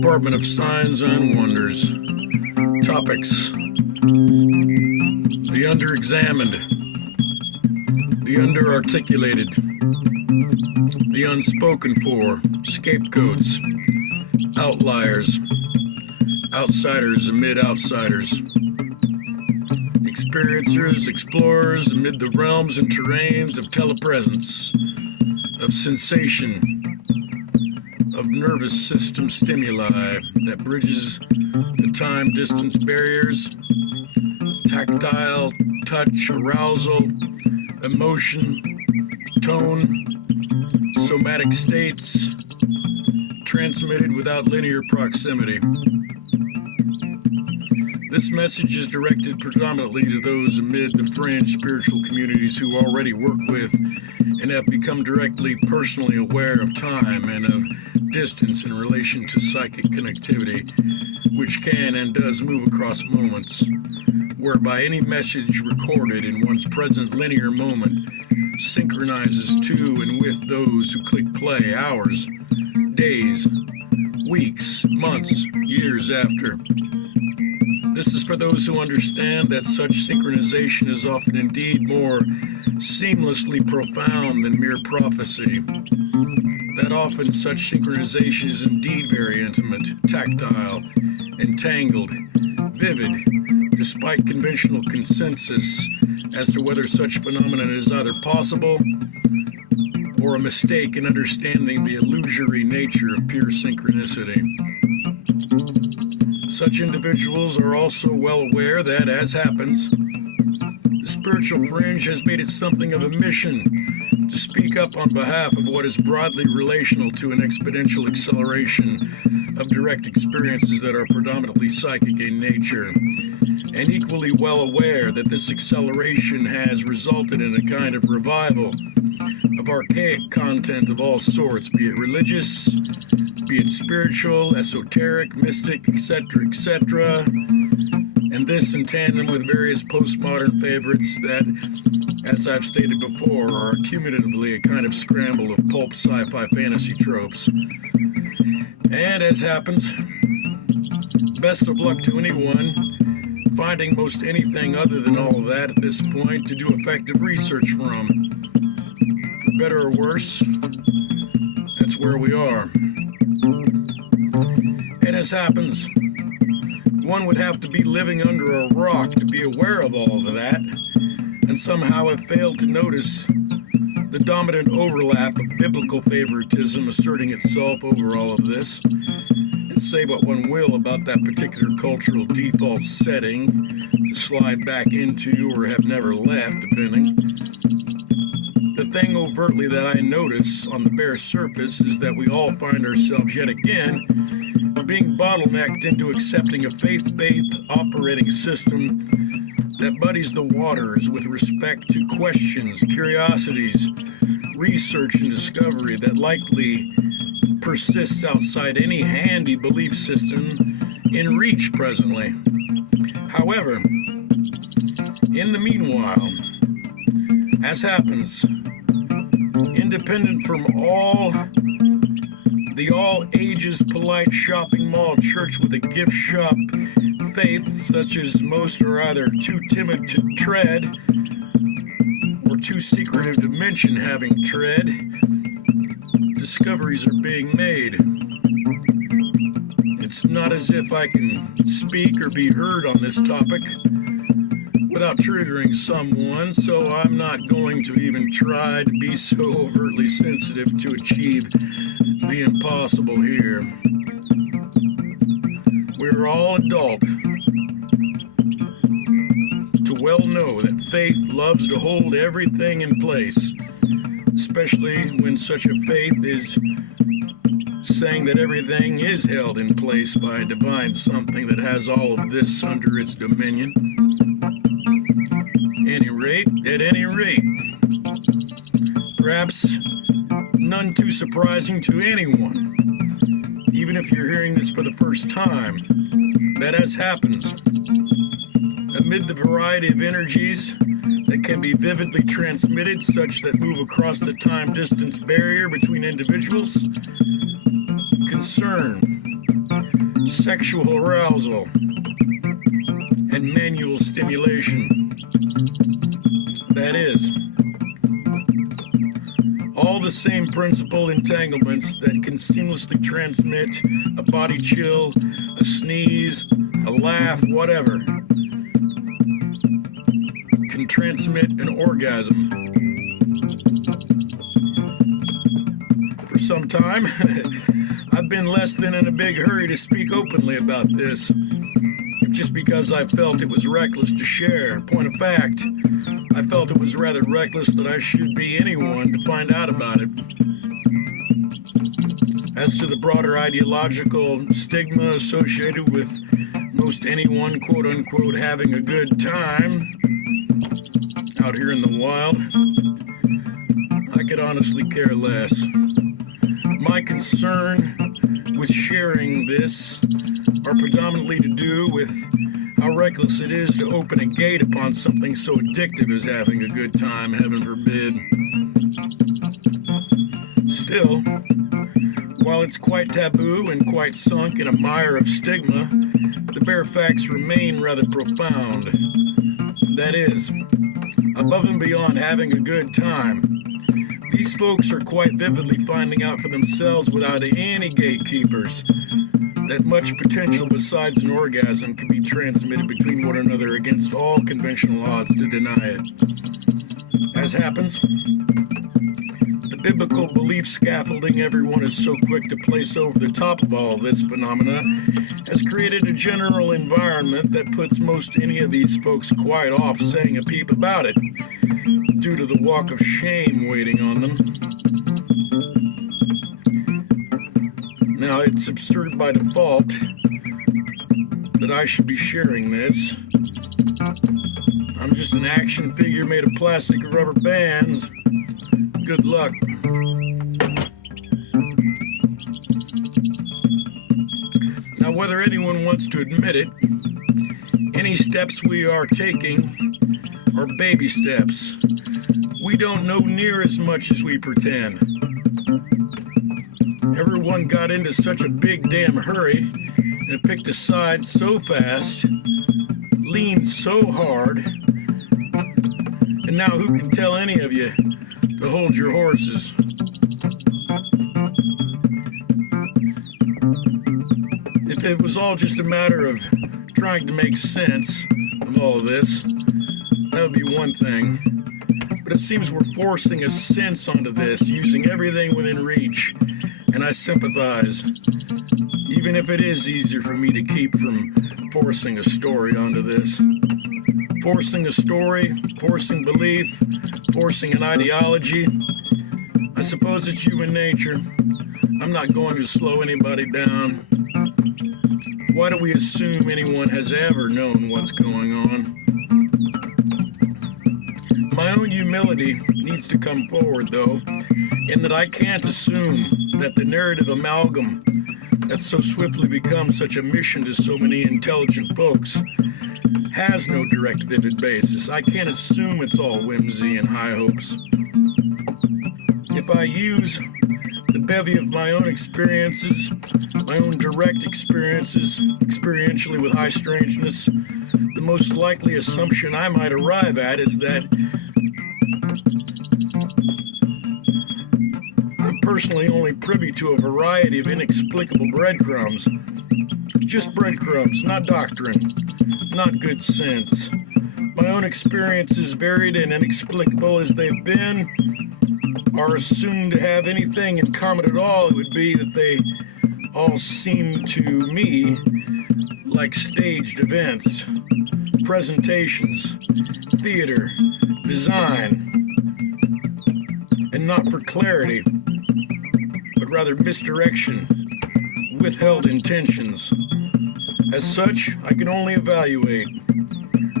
Department of Signs and Wonders. Topics: the underexamined, the underarticulated, the unspoken for, scapegoats, outliers, outsiders amid outsiders, experiencers, explorers amid the realms and terrains of telepresence, of sensation, of nervous system stimuli that bridges the time-distance barriers, tactile, touch, arousal, emotion, tone, somatic states, transmitted without linear proximity. This message is directed predominantly to those amid the fringe spiritual communities who already work with and have become directly personally aware of time and of distance in relation to psychic connectivity, which can and does move across moments, whereby any message recorded in one's present linear moment synchronizes to and with those who click play hours, days, weeks, months, years after. This is for those who understand that such synchronization is often indeed more seamlessly profound than mere prophecy. That often such synchronization is indeed very intimate, tactile, entangled, vivid, despite conventional consensus as to whether such phenomenon is either possible or a mistake in understanding the illusory nature of pure synchronicity. Such individuals are also well aware that, as happens, the spiritual fringe has made it something of a mission to speak up on behalf of what is broadly relational to an exponential acceleration of direct experiences that are predominantly psychic in nature, and equally well aware that this acceleration has resulted in a kind of revival of archaic content of all sorts, be it religious, be it spiritual, esoteric, mystic, etc., and this in tandem with various postmodern favorites that, as I've stated before, are cumulatively a kind of scramble of pulp sci-fi fantasy tropes. And as happens, best of luck to anyone finding most anything other than all of that at this point to do effective research from. For better or worse, that's where we are. And as happens, one would have to be living under a rock to be aware of all of that, and somehow have failed to notice the dominant overlap of biblical favoritism asserting itself over all of this, and say what one will about that particular cultural default setting to slide back into or have never left, depending. The thing overtly that I notice on the bare surface is that we all find ourselves yet again being bottlenecked into accepting a faith-based operating system that muddies the waters with respect to questions, curiosities, research, and discovery that likely persists outside any handy belief system in reach presently. However, in the meanwhile, as happens, independent from the all ages polite shopping mall church with a gift shop faith, such as most are either too timid to tread or too secretive to mention having tread, discoveries are being made. It's not as if I can speak or be heard on this topic without triggering someone, so I'm not going to even try to be so overtly sensitive to achieve the impossible here. We're all adult to well know that faith loves to hold everything in place, especially when such a faith is saying that everything is held in place by a divine something that has all of this under its dominion. At any rate, perhaps none too surprising to anyone, even if you're hearing this for the first time, that as happens, amid the variety of energies that can be vividly transmitted, such that move across the time-distance barrier between individuals. Concern, sexual arousal, and manual stimulation. That is, all the same principal entanglements that can seamlessly transmit a body chill, a sneeze, a laugh, whatever, can transmit an orgasm. For some time, I've been less than in a big hurry to speak openly about this, just because I felt it was reckless to share. Point of fact, I felt it was rather reckless that I should be anyone to find out about it. As to the broader ideological stigma associated with most anyone, quote unquote, having a good time out here in the wild, I could honestly care less. My concern with sharing this are predominantly to do with how reckless it is to open a gate upon something so addictive as having a good time, heaven forbid. Still, while it's quite taboo and quite sunk in a mire of stigma, the bare facts remain rather profound. That is, above and beyond having a good time, these folks are quite vividly finding out for themselves without any gatekeepers that much potential besides an orgasm can be transmitted between one another against all conventional odds to deny it. As happens, the biblical belief scaffolding everyone is so quick to place over the top of all this phenomena has created a general environment that puts most any of these folks quite off saying a peep about it, due to the walk of shame waiting on them. Now, it's absurd by default that I should be sharing this. I'm just an action figure made of plastic and rubber bands. Good luck. Now, whether anyone wants to admit it, any steps we are taking are baby steps. We don't know near as much as we pretend. Everyone got into such a big damn hurry and picked a side so fast, leaned so hard, and now who can tell any of you to hold your horses? If it was all just a matter of trying to make sense of all of this, that would be one thing. But it seems we're forcing a sense onto this, using everything within reach. And I sympathize, even if it is easier for me to keep from forcing a story onto this. Forcing a story, forcing belief, forcing an ideology. I suppose it's human nature. I'm not going to slow anybody down. Why do we assume anyone has ever known what's going on? My own humility needs to come forward, though, in that I can't assume that the narrative amalgam that's so swiftly become such a mission to so many intelligent folks has no direct vivid basis. I can't assume it's all whimsy and high hopes. If I use the bevy of my own experiences, my own direct experiences, experientially with high strangeness, the most likely assumption I might arrive at is that personally only privy to a variety of inexplicable breadcrumbs. Just breadcrumbs, not doctrine, not good sense. My own experiences, varied and inexplicable as they've been, are assumed to have anything in common at all. It would be that they all seem to me like staged events, presentations, theater, design, and not for clarity, but rather misdirection, withheld intentions. As such, I can only evaluate,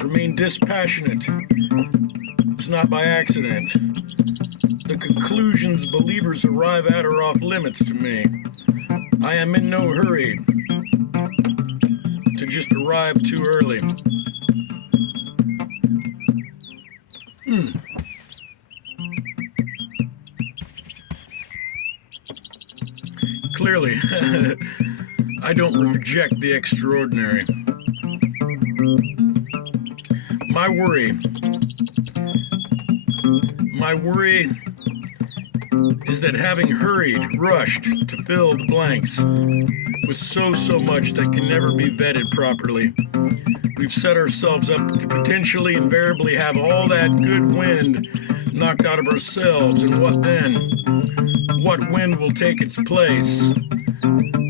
remain dispassionate. It's not by accident. The conclusions believers arrive at are off limits to me. I am in no hurry to just arrive too early. Clearly, I don't reject the extraordinary. My worry, my worry is that having hurried, rushed to fill the blanks with so much that can never be vetted properly, we've set ourselves up to potentially invariably have all that good wind knocked out of ourselves. And what then? What wind will take its place?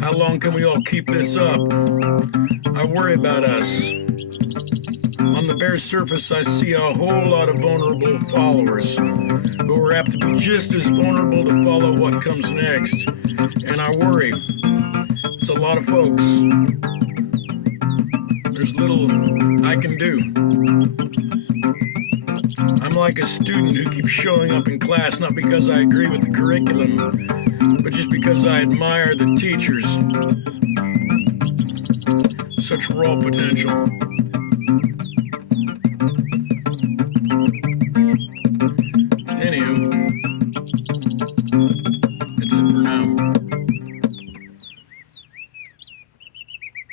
How long can we all keep this up? I worry about us. On the bare surface, I see a whole lot of vulnerable followers who are apt to be just as vulnerable to follow what comes next. And I worry. It's a lot of folks. There's little I can do. I'm like a student who keeps showing up in class not because I agree with the curriculum, but just because I admire the teachers. Such raw potential.